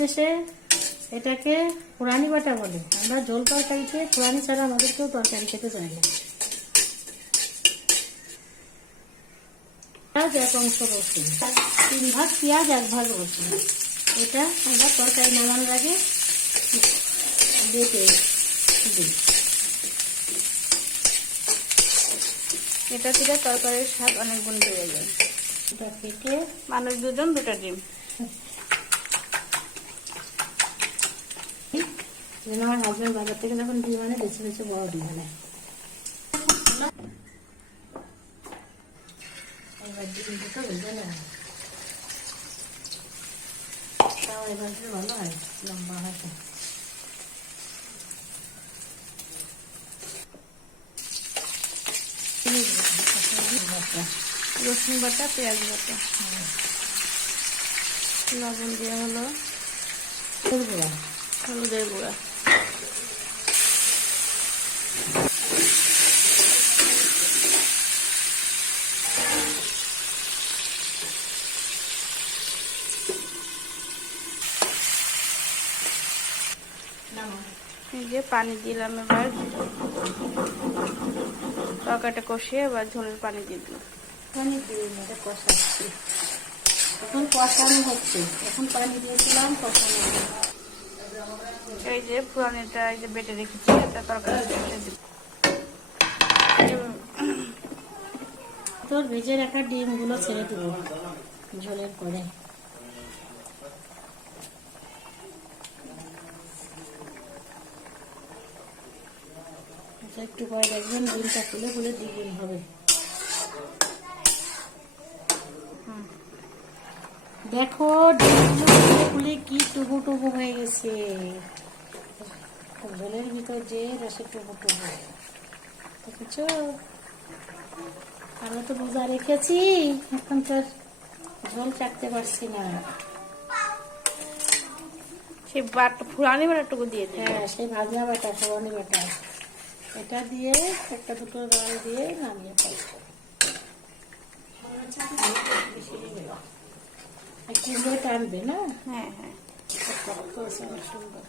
দেশে এটাকে পুরানি বাটা বলে। আমরা ঝোল তরকারিতে পুরানি ছাড়া আমাদের কেউ তরকারি খেতে চায় না। 1 অংশ রসুন, 3 ভাগ পেঁয়াজ, 1 ভাগ রসুন, এটা আমরা তরকারি নামানোর আগে বেটে দিই। এটা থেকে তরকারির স্বাদ অনেক গুণ বেড়ে যায়। এটা কেটে মানুষ 2জন 2টা ডিম। আমার হাজবেন্ড বাজার থেকে যখন ডিম আনে বেছে বেছে বড় ডিম আনে। এবার ডিম দুটো ভেজে নেয়, তাও এবার ভালো হয়, লম্বা হয়। রসুন বাটা, পেঁয়াজ বাটা, লবণ দেওয়া হলো, হলুদের গুঁড়া, এই যে পানি দিলাম। এবার তরকারিটা কষিয়ে এবার ঝোলের পানি দিয়ে দিলাম। পানি দিয়ে কষাচ্ছি, এখন কষানো হচ্ছে, এখন পানি দিয়েছিলাম, কষানো। এই যে পুরানিটা এই যে বেটে রেখেছি, এটা তরকারি তোর ভেজে রাখা ডিমগুলো ছেড়ে দেবো ঝোলের পরে। একটু পরে দেখবেন ডিমটা ফুলে ফুলে দ্বিগুণ হবে। দেখো ডিমগুলো ফুলে ফুলে কি টুকু টুকু হয়ে গেছে, ঝোলের ভিতর যে রসে টুকু টুকু দেখেছো। আমরা তো রোজা রেখেছি, এখন তো ঝোল চাটতে পারছি না। সেই পুরানি বাটাটুকু দিয়ে দিই। হ্যাঁ, সেই ভাজা বাটা, পুরানি বাটা, এটা দিয়ে 1-2 ডাল দিয়ে নামিয়ে ফেলবো। একটু টানবে না? হ্যাঁ হ্যাঁ, অনেক সুন্দর।